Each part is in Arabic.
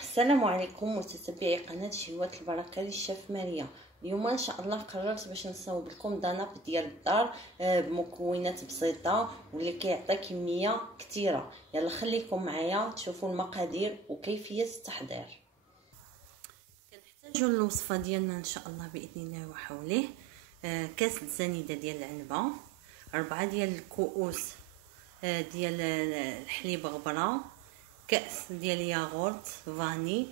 السلام عليكم متتبعي قناه شهوات البركه للشيف ماريا. اليوم ان شاء الله قررت باش نصاوب لكم داناب ديال الدار بمكونات بسيطه واللي كيعطي كميه كثيره. يلا خليكم معايا تشوفوا المقادير وكيفيه التحضير. كنحتاجوا الوصفه ديالنا ان شاء الله باذن الله وحوله. كاس زنيده ديال العنبه، 4 ديال الكؤوس ديال الحليب غبره، كأس ديال ياغورت فاني،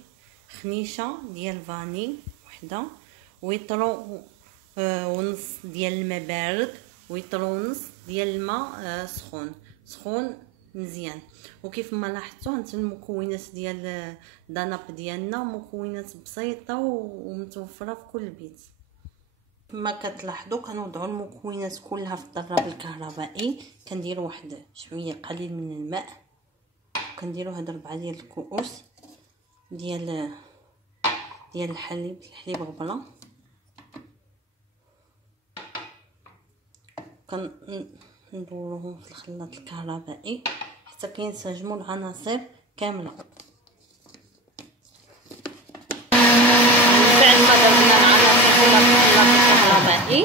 خنيشه ديال فاني وحده، ويطرو ونص ديال الماء بارد، ويطرو ونص ديال الماء سخون مزيان. وكيف ما لاحظتوا انت المكونات ديال داناب ديالنا مكونات بسيطه ومتوفره في كل بيت. كما كتلاحظوا كنوضعوا المكونات كلها في الضراب الكهربائي، كندير واحد شويه قليل من الماء، كنديروا هاد 4 ديال الكؤوس ديال الحليب غبره، كندوروهم في الخلاط الكهربائي حتى كينسجموا العناصر كامله. بعد ما درنا العناصر كلها في الخلاط الكهربائي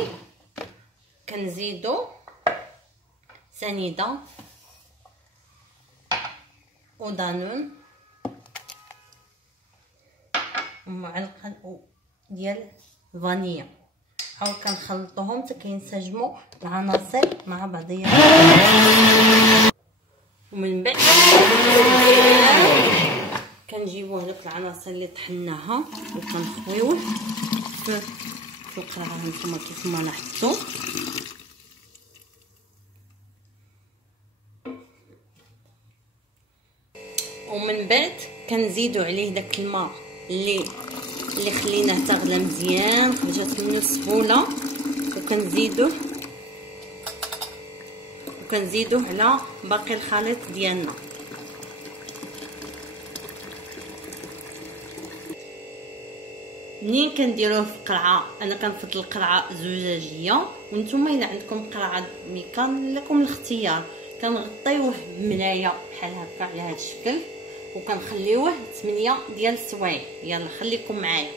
كنزيدوا سنيده ودانون ومعلقه ديال الفانيليا، حاول كنخلطوهم حتى كينسجموا العناصر مع بعضيها. ومن بعد كنجيبوا هذوك العناصر اللي طحناها وكنخويوه في القرعه هانتوما كيف ما لاحظتوا. ومن بعد كنزيدوا عليه داك الماء اللي خليناه تغلى مزيان، خرجت منه السفوله، وكنزيدوه على باقي الخليط ديالنا. منين كنديروه في قرعه، انا كنفضل القرعه زجاجيه، وانتم الا عندكم قرعه ميكان لكم الاختيار. كنغطيوه بملايه بحال هكا على هذا الشكل وكنخليوه 8 ديال السوايع. يلا خليكم معايا.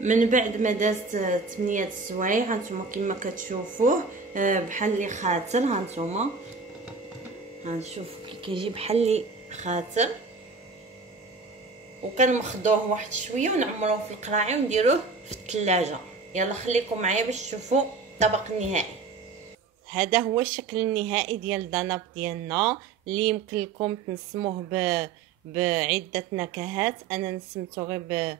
من بعد ما دازت 8 السوايع هانتوما كما كتشوفوه بحال اللي خاتر، هانتوما هانشوفوا كيجي بحال اللي خاتر، وكنمخضوه واحد شويه ونعمروه في القراعي ونديروه في الثلاجه. يلا خليكم معايا باش تشوفوا الطبق النهائي. هذا هو الشكل النهائي ديال الداناب ديالنا اللي يمكن لكم تنسموه بعده نكهات. انا نسمته غير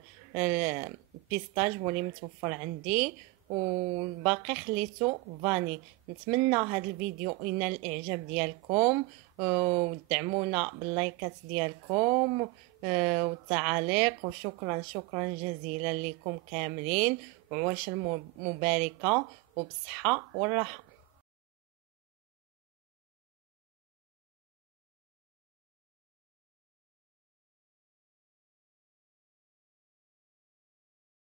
بيستاج هو اللي متوفر عندي، والباقي خليته فاني. نتمنى هذا الفيديو ينال الاعجاب ديالكم، ودعمونا باللايكات ديالكم والتعاليق، وشكرا جزيلا لكم كاملين، وعواشر مباركه وبصحه والراحه.